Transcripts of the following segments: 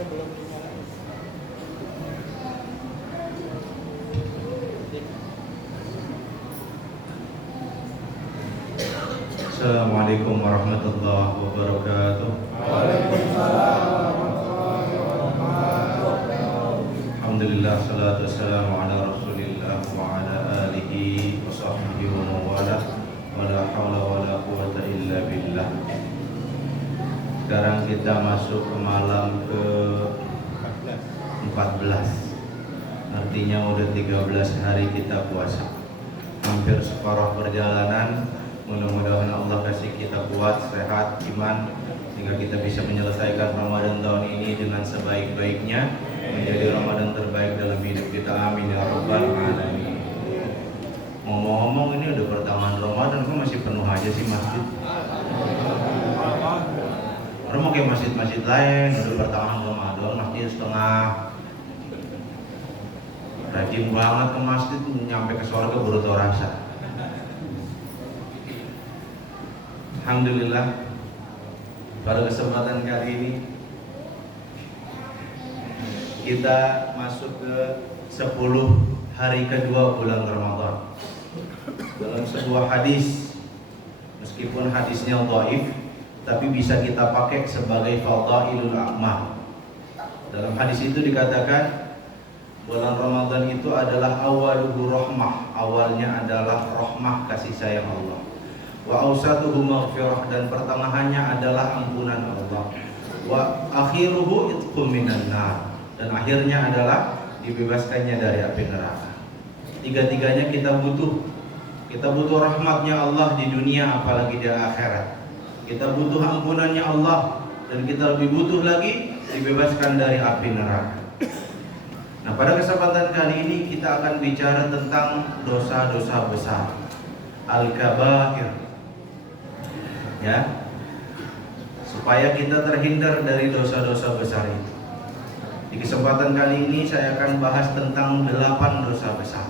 Assalamualaikum warahmatullahi wabarakatuh. Waalaikumsalam warahmatullahi wabarakatuh. Alhamdulillah, salatu wassalamu ala rasulillah wa ala alihi wa sahbihi wa mawala wa la hawla wa la quwata illa billah. Sekarang kita masuk ke malam ke 14. Artinya udah 13 hari kita puasa. Hampir separuh perjalanan. Mudah-mudahan Allah kasih kita kuat, sehat, iman, sehingga kita bisa menyelesaikan Ramadan tahun ini dengan sebaik-baiknya, menjadi Ramadan terbaik dalam hidup kita. Amin ya rabbal alamin. Ngomong-ngomong, ini udah pertengahan Ramadan, kok masih penuh aja sih masjid? Orang mau kayak masjid-masjid lain, udah pertengahan Ramadan, masjid setengah. Rajin banget ke masjid, nyampe ke surga baru tau rasa. Alhamdulillah, pada kesempatan kali ini kita masuk ke 10 hari kedua bulan Ramadan. Dalam sebuah hadis, meskipun hadisnya dhaif, tapi bisa kita pakai sebagai fadailul a'mal. Dalam hadis itu dikatakan bulan Ramadan itu adalah awaluhu rahmah, awalnya adalah rahmah kasih sayang Allah. Wa awsatuhu maghfirah, dan pertengahannya adalah ampunan Allah. Wa akhiruhu itqum minan nar, dan akhirnya adalah dibebaskannya dari api neraka. Tiga-tiganya kita butuh. Kita butuh rahmatnya Allah di dunia, apalagi di akhirat. Kita butuh ampunannya Allah, dan kita lebih butuh lagi dibebaskan dari api neraka. Nah, pada kesempatan kali ini kita akan bicara tentang dosa-dosa besar, al-kabair, ya, supaya kita terhindar dari dosa-dosa besar itu. Di kesempatan kali ini saya akan bahas tentang 8 dosa besar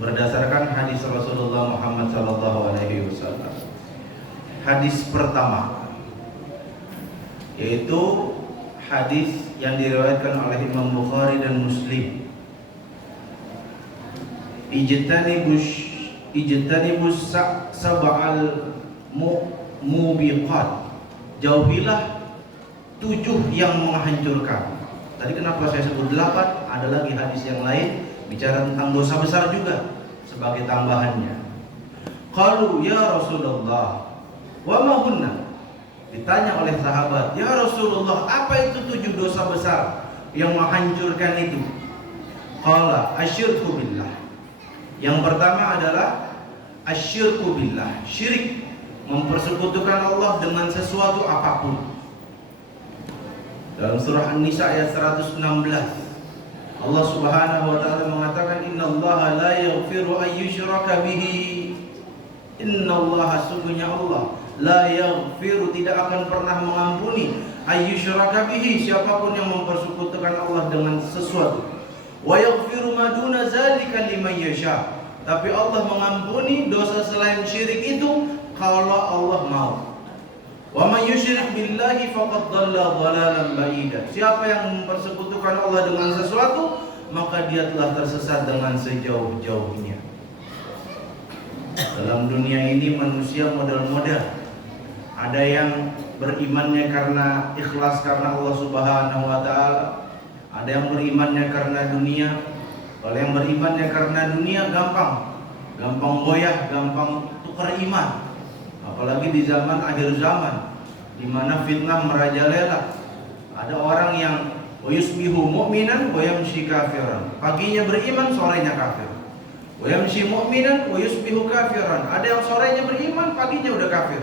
berdasarkan hadis Rasulullah Muhammad SAW. Hadis pertama yaitu hadis yang diriwayatkan oleh Imam Bukhari dan Muslim. Ijtanibus sab'al mubiqat, jauhilah 7 yang menghancurkan. Tadi kenapa saya sebut 8? Ada lagi hadis yang lain bicara tentang dosa besar juga sebagai tambahannya. Qalu ya Rasulullah wa ma hunna? Ditanya oleh sahabat, ya Rasulullah, apa itu 7 dosa besar yang menghancurkan itu? Qala asyirku billah. Yang pertama adalah asyirku billah, syirik, mempersekutukan Allah dengan sesuatu apapun. Dalam surah An-Nisa ayat 116, Allah Subhanahu wa taala mengatakan, innallaha la yaghfiru an yushraka bihi. Innallaha, sungguhnya Allah, la yaghfiru, tidak akan pernah mengampuni, an yushraka bihi, siapapun yang mempersekutukan Allah dengan sesuatu. Wa yaghfiru ma duna dzalika liman yasha. Tapi Allah mengampuni dosa selain syirik itu kalau Allah mau. Wa may yusyrik billahi faqad dhalla dhalalan ba'ida. Siapa yang mempersekutukan Allah dengan sesuatu, maka dia telah tersesat dengan sejauh-jauhnya. Dalam dunia ini manusia model-model. Ada yang berimannya karena ikhlas karena Allah Subhanahu wa taala. Ada yang berimannya karena dunia. Kalau yang berimannya karena dunia gampang goyah, gampang tukar iman. Apalagi di zaman akhir zaman, di mana fitnah merajalela. Ada orang yang yusbihu mu'minan wa yamshi kafiran. Paginya beriman, sorenya kafir. Wa yamshi mu'minan wa yusbihu kafiran. Ada yang sorenya beriman, paginya udah kafir.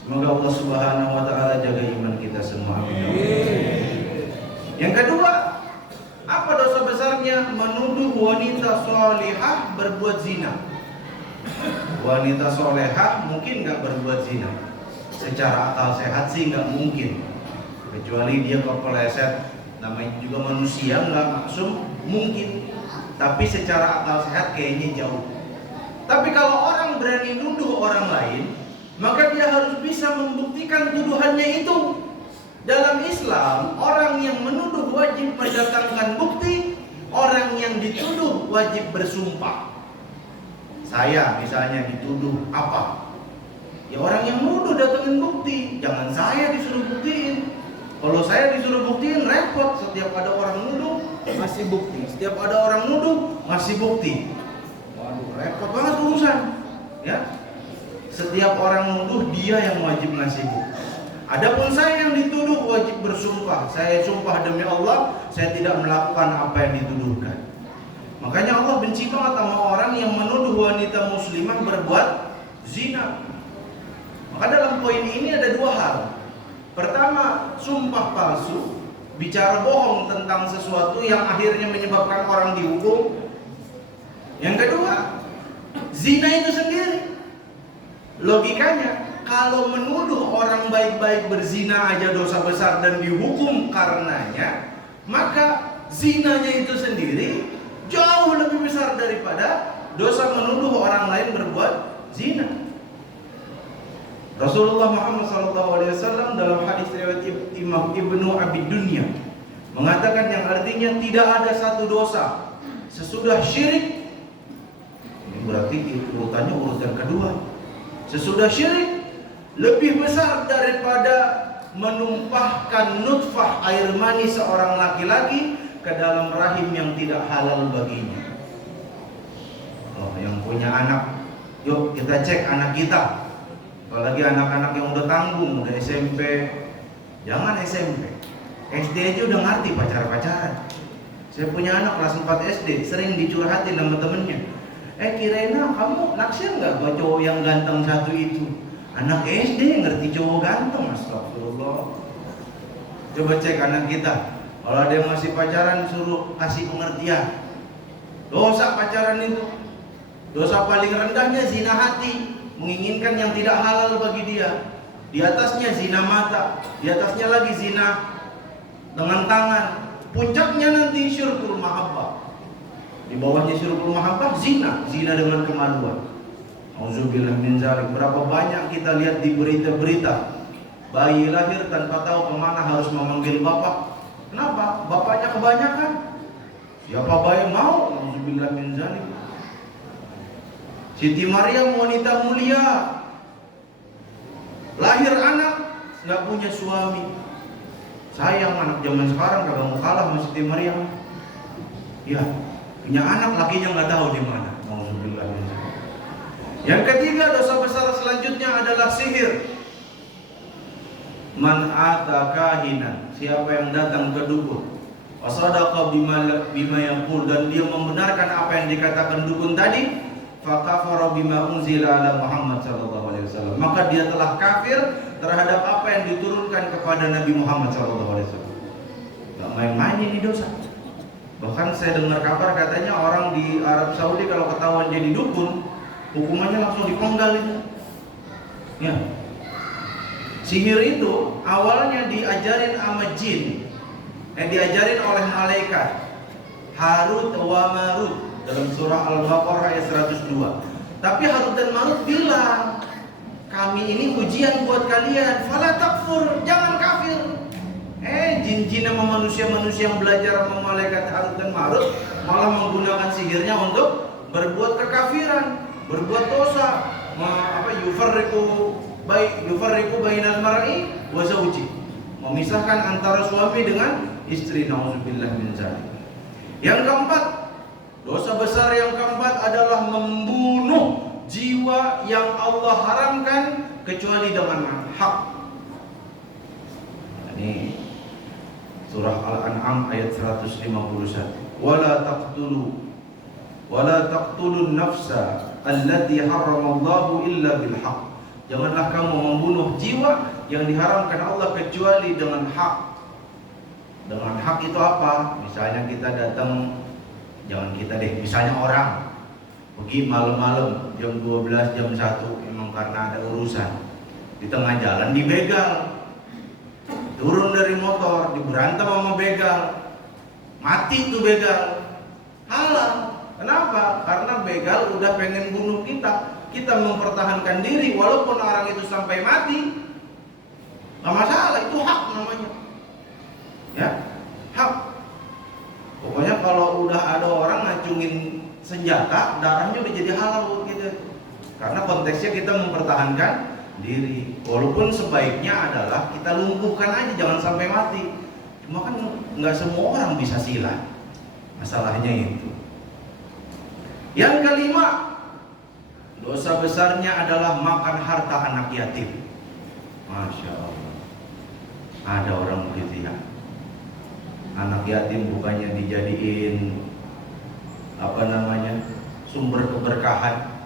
Semoga Allah Subhanahu wa taala jaga iman kita semua. Amin. Yang kedua, apa dosa besarnya? Menuduh wanita solihah berbuat zina. Wanita solehah mungkin nggak berbuat zina. Secara akal sehat sih nggak mungkin, kecuali dia kepeleset. Namanya juga manusia, nggak maksum, mungkin. Tapi secara akal sehat kayaknya jauh. Tapi kalau orang berani nuduh orang lain, maka dia harus bisa membuktikan tuduhannya itu. Dalam Islam, orang orang yang menuduh wajib mendatangkan bukti, orang yang dituduh wajib bersumpah. Saya misalnya dituduh apa? Ya orang yang menuduh datangin bukti, jangan saya disuruh buktiin. Kalau saya disuruh buktiin repot, setiap ada orang nuduh ngasih bukti, setiap ada orang nuduh ngasih bukti. Waduh, repot banget urusan. Ya. Setiap orang nuduh dia yang wajib ngasih bukti. Adapun saya yang dituduh wajib bersumpah. Saya sumpah demi Allah, saya tidak melakukan apa yang dituduhkan. Makanya Allah benci banget sama orang yang menuduh wanita muslimah berbuat zina. Maka dalam poin ini ada dua hal. Pertama, sumpah palsu, bicara bohong tentang sesuatu yang akhirnya menyebabkan orang dihukum. Yang kedua, zina itu sendiri. Logikanya, kalau menuduh orang baik-baik berzina aja dosa besar dan dihukum karenanya, maka zinanya itu sendiri jauh lebih besar daripada dosa menuduh orang lain berbuat zina. Rasulullah Muhammad SAW dalam hadis riwayat Imam Ibnu Abi Dunya mengatakan yang artinya tidak ada satu dosa sesudah syirik. Ini berarti urutannya urutan kedua. Sesudah syirik lebih besar daripada menumpahkan nutfah air mani seorang laki-laki ke dalam rahim yang tidak halal baginya. Oh, yang punya anak, yuk kita cek anak kita. Apalagi anak-anak yang udah tanggung, udah SMP. Jangan SMP, SD aja udah ngerti pacaran. Saya punya anak kelas 4 SD, sering dicurhatin sama temennya. Kiraina kamu naksir nggak buat cowok yang ganteng satu itu? Anak SD ngerti cowok ganteng, astagfirullah. Coba cek anak kita. Kalau ada yang masih pacaran, suruh kasih pengertian. Dosa pacaran itu, dosa paling rendahnya zina hati, menginginkan yang tidak halal bagi dia. Di atasnya zina mata, di atasnya lagi zina dengan tangan. Puncaknya nanti syirkul mahabbah. Di bawahnya syirkul mahabbah zina dengan kemaluan. Auzubillah min zalik. Berapa banyak kita lihat di berita-berita bayi lahir tanpa tahu kemana harus memanggil bapak. Kenapa? Bapaknya kebanyakan. Siapa bayi mau? Auzubillah min zalik. Siti Maryam wanita mulia, lahir anak nggak punya suami. Sayang anak zaman sekarang kagak mau kalah sama Siti Maryam. Ya, punya anak lakinya nggak tahu di mana. Auzubillah min zalik. Yang ketiga, dosa besar selanjutnya adalah sihir. Man ata kahinan, siapa yang datang ke dukun, wasadaqa bima yaqul, dan dia membenarkan apa yang dikatakan dukun tadi, fakafara bima unzila ala Muhammad sallallahu alaihi wasallam, maka dia telah kafir terhadap apa yang diturunkan kepada Nabi Muhammad sallallahu alaihi wasallam. Enggak main-main ini dosa. Bahkan saya dengar kabar katanya orang di Arab Saudi kalau ketahuan jadi dukun, hukumannya langsung dipenggal itu. Ya. Sihir itu awalnya diajarin sama jin, diajarin oleh malaikat Harut wa Marut dalam surah Al-Baqarah ayat 102. Tapi Harut dan Marut bilang, kami ini ujian buat kalian, fala takfur, jangan kafir. Jin-jin sama manusia-manusia yang belajar sama malaikat Harut dan Marut malah menggunakan sihirnya untuk berbuat kekafiran, berbuat dosa, yufarriqu bainal mar'i wa zawji, memisahkan antara suami dengan istri, nauzubillah min zalik. Yang keempat, dosa besar yang keempat adalah membunuh jiwa yang Allah haramkan kecuali dengan hak. Ini surah Al-An'am ayat 151. Wala taqtulun nafsa allati haramallahu illa bil haq. Janganlah kamu membunuh jiwa yang diharamkan Allah kecuali dengan hak. Dengan hak itu apa? Misalnya kita datang, jangan kita deh, misalnya orang pergi malam-malam jam 12, jam 1, memang karena ada urusan, di tengah jalan dibegal, turun dari motor, diberantem sama begal, mati tuh begal, halal. Kenapa? Karena begal udah pengen bunuh kita. Kita mempertahankan diri walaupun orang itu sampai mati, nggak masalah, itu hak namanya. Ya, hak. Pokoknya kalau udah ada orang ngacungin senjata, darahnya udah jadi halal buat kita. Karena konteksnya kita mempertahankan diri. Walaupun sebaiknya adalah kita lumpuhkan aja, jangan sampai mati. Cuma kan nggak semua orang bisa silat. Masalahnya itu. Yang kelima, dosa besarnya adalah makan harta anak yatim. Masya Allah. Ada orang begitu ya. Anak yatim bukannya dijadiin sumber keberkahan,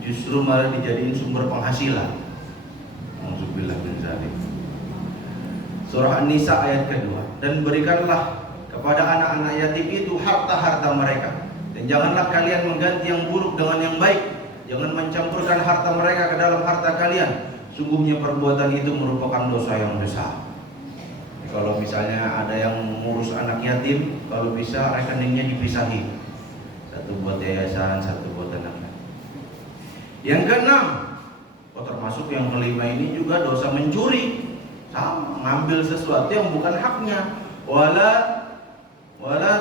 justru malah dijadiin sumber penghasilan. Alhamdulillah bin zalim. Surah An-Nisa ayat kedua. Dan berikanlah kepada anak-anak yatim itu harta-harta mereka, dan janganlah kalian mengganti yang buruk dengan yang baik. Jangan mencampurkan harta mereka ke dalam harta kalian. Sungguhnya perbuatan itu merupakan dosa yang besar. Kalau misalnya ada yang mengurus anak yatim, kalau bisa rekeningnya dipisahin. Satu buat yayasan, satu buat anak. Yang keenam, termasuk yang kelima ini juga dosa mencuri. Sama, ngambil sesuatu yang bukan haknya. Wala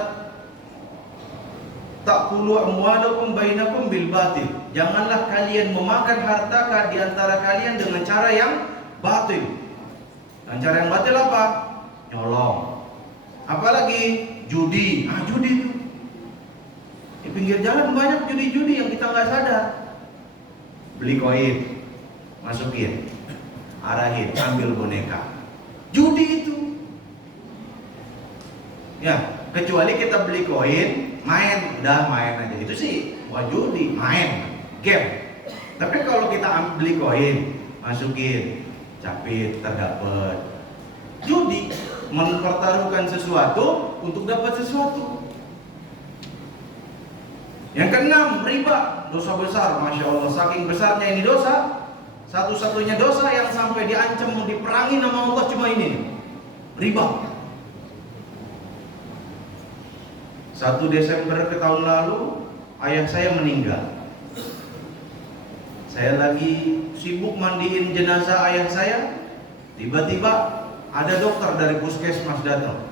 ta'kulu amwalakum bainakum bil batil. Janganlah kalian memakan harta di antara kalian dengan cara yang batil. Dan cara yang batil apa? Nyolong. Apalagi judi. Judi itu. Di pinggir jalan banyak judi-judi yang kita nggak sadar. Beli koin, masukin, arahin, ambil boneka. Judi itu. Ya, kecuali kita beli koin, main, udah main aja. Itu sih bukan judi, main, game. Tapi kalau kita beli koin, masukin, capit, terdapat. Judi, mempertaruhkan sesuatu untuk dapat sesuatu. Yang keenam, riba, dosa besar. Masya Allah, saking besarnya ini dosa, satu-satunya dosa yang sampai diancam mau diperangi nama Allah cuma ini, riba. 1 Desember ke tahun lalu, ayah saya meninggal. Saya lagi sibuk mandiin jenazah ayah saya, tiba-tiba ada dokter dari puskesmas datang.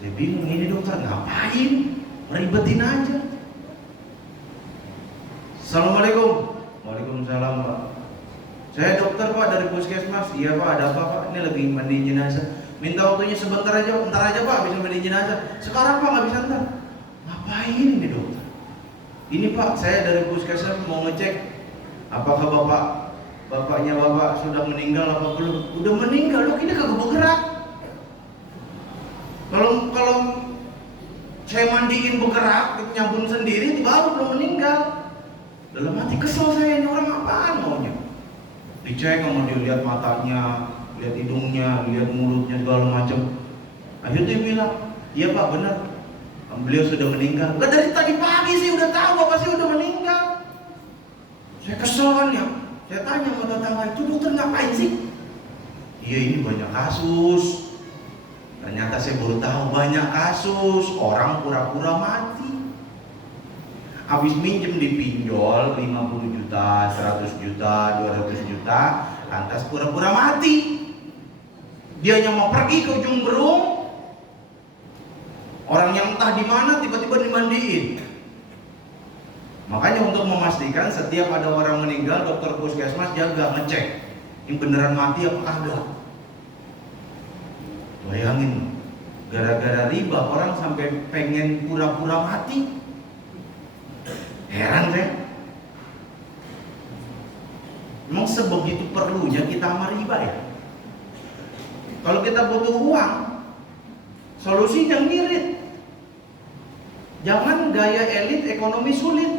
Saya bingung, ini dokter ngapain? Meribetin aja. Assalamualaikum. Waalaikumsalam, Pak. Saya dokter, Pak, dari puskesmas. Iya, Pak, ada apa, Pak? Ini lagi mandiin jenazah. Minta waktunya sebentar aja, bentar aja, Pak, bisa mandiin jenazah. Sekarang, Pak, nggak bisa ntar. Ngapain ini dokter? Ini, Pak, saya dari puskesmas mau ngecek apakah bapaknya bapak sudah meninggal apa belum. Udah meninggal, dok, ini kagak bergerak. Kalau saya mandiin bergerak, nyambung sendiri, baru belum meninggal. Dalam hati kesel saya, ini orang apaan maunya? Dicek, mau dilihat matanya, lihat hidungnya, lihat mulutnya, segala macam. Akhirnya dia bilang, iya Pak, benar, beliau sudah meninggal. Lah dari tadi pagi sih udah tahu bapak sih udah meninggal. Saya kesel kan ya. Saya tanya sama tetangga, itu dokter ngapain sih? Iya, ini banyak kasus. Ternyata saya baru tahu banyak kasus orang pura-pura mati. Habis minjem di pinjol 50 juta, 100 juta, 200 juta, lantas pura-pura mati. Dianya mau pergi ke ujung berung, orang yang entah di mana tiba-tiba dimandiin. Makanya untuk memastikan setiap ada orang meninggal, dokter puskesmas jaga ngecek ini beneran mati apa kagak. Bayangin, gara-gara riba orang sampai pengen pura-pura mati. Heran saya. Memang sebegitu perlunya kita sama riba ya? Kalau kita butuh uang, solusinya ngirit. Jangan gaya elit ekonomi sulit.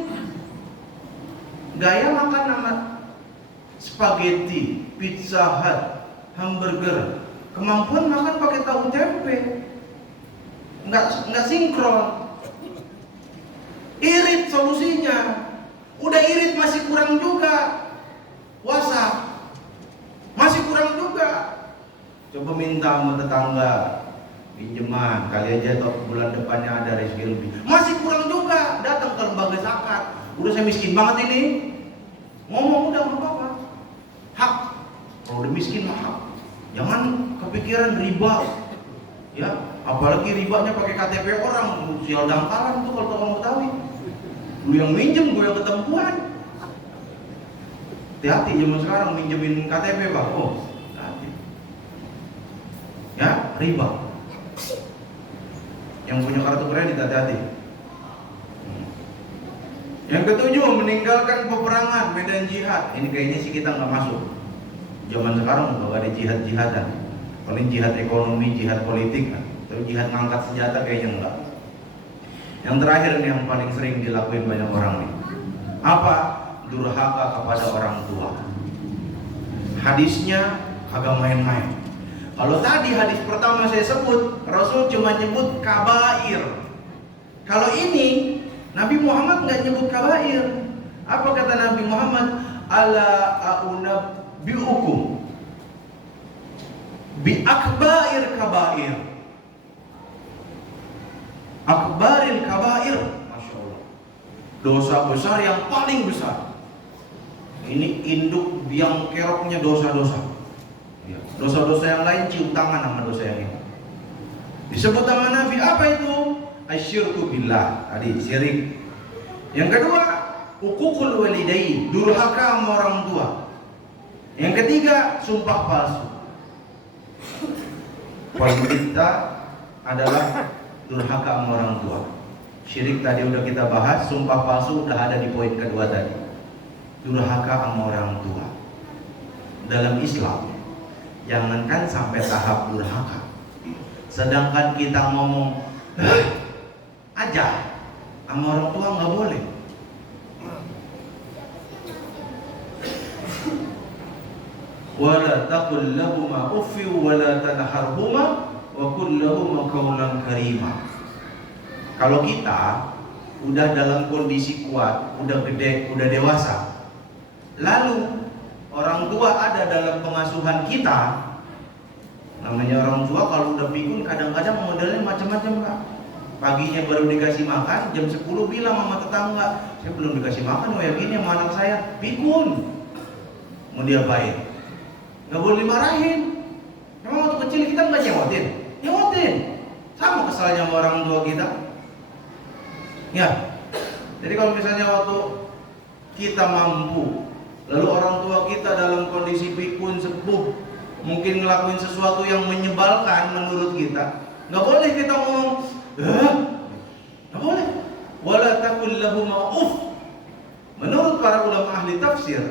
Gaya makan nama spaghetti, pizza hut, hamburger, kemampuan makan pakai tahu tempe, nggak sinkron. Irit solusinya. Udah irit masih kurang juga. WhatsApp masih kurang juga. Coba minta sama tetangga pinjaman, kali aja atau bulan depannya ada rezeki lebih. Masih kurang juga. Datang ke lembaga zakat. Udah saya miskin banget ini. Ngomong udah nggak apa-apa. Hak. Kalau udah miskin mah hak. Jangan kepikiran riba. Ya, Apalagi ribanya pakai KTP orang, sial dangkalan tuh kalau orang Betawi. Lu yang minjem, gue yang ketempuan. Hati-hati zaman sekarang minjemin KTP Pak. Oh, hati. Ya, riba. Yang punya kartu kredit hati-hati. Yang ketujuh, meninggalkan peperangan, medan jihad. Ini kayaknya sih kita nggak masuk. Zaman sekarang nggak ada jihad-jihadan. Paling jihad ekonomi, jihad politik kan. Tapi jihad ngangkat senjata kayaknya enggak. Yang terakhir nih yang paling sering dilakuin banyak orang nih. Apa? Durhaka kepada orang tua. Hadisnya kagak main-main. Kalau tadi hadis pertama saya sebut, Rasul cuma nyebut kabair. Kalau ini Nabi Muhammad nggak nyebut kabair. Apa kata Nabi Muhammad? Ala a'unabbi'ukum bi akbair kabair. Akbaril kabair. Masya Allah. Dosa besar yang paling besar. Ini induk biang keroknya dosa-dosa. Dosa-dosa yang lain cium tangan sama dosa yang ini. Disebut sama Nabi apa itu? Asyirku billah. Tadi syirik. Yang kedua, uququl walidain, durhaka sama orang tua. Yang ketiga, sumpah palsu. Poin kita adalah durhaka sama orang tua. Syirik tadi udah kita bahas, sumpah palsu udah ada di poin kedua tadi. Durhaka sama orang tua. Dalam Islam, jangankan sampai tahap durhaka. Sedangkan kita ngomong aja sama orang tua nggak boleh. Wala taqul lahuma uffi wala tanharhuma wa qul lahum qawlan karima. Kalau kita udah dalam kondisi kuat, udah gede, udah dewasa, lalu orang tua ada dalam pengasuhan kita. Namanya orang tua kalau udah pikun kadang-kadang modelnya macam-macam Kak. Paginya baru dikasih makan, jam 10 bilang sama tetangga, saya belum dikasih makan, oh ya gini sama anak saya, pikun. Mau diapain? Gak boleh dimarahin. Memang waktu kecil kita nggak nyewotin, nyewotin. Sama kesalnya sama orang tua kita. Ya. Jadi kalau misalnya waktu kita mampu, lalu orang tua kita dalam kondisi pikun, sepuh, mungkin ngelakuin sesuatu yang menyebalkan menurut kita, nggak boleh kita ngomong, nggak boleh. Wala taqul lahuma uff. Menurut para ulama ahli tafsir,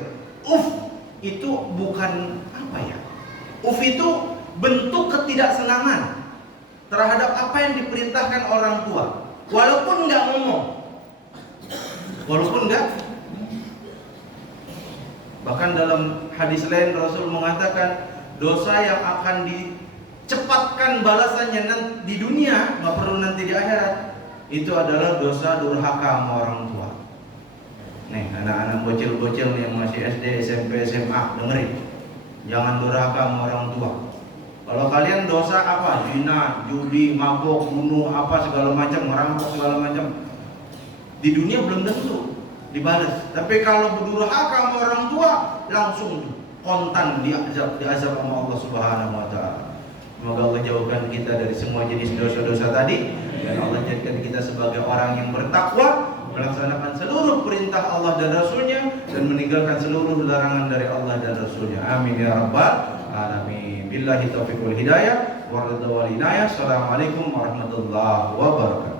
uff itu bukan apa ya? Uff itu bentuk ketidaksenangan terhadap apa yang diperintahkan orang tua, walaupun nggak ngomong, walaupun nggak. Bahkan dalam hadis lain Rasul mengatakan dosa yang akan dicepatkan balasannya di dunia, nggak perlu nanti di akhirat, itu adalah dosa durhaka sama orang tua. Nih anak-anak bocil-bocil yang masih SD, SMP, SMA, dengerin, jangan durhaka sama orang tua. Kalau kalian dosa apa? Zina, judi, mabok, bunuh, apa segala macam, merampok segala macam, di dunia belum tentu dibalas. Tapi kalau berdurhaka sama orang tua, langsung kontan diazab sama Allah Subhanahu wa taala. Semoga Allah jauhkan kita dari semua jenis dosa-dosa tadi, dan Allah jadikan kita sebagai orang yang bertakwa, melaksanakan seluruh perintah Allah dan Rasulnya, dan meninggalkan seluruh larangan dari Allah dan Rasulnya. Amin ya rabbal alamin. Billahi taufiq wal hidayah, wa ridha wal inayah. Assalamualaikum warahmatullahi wabarakatuh.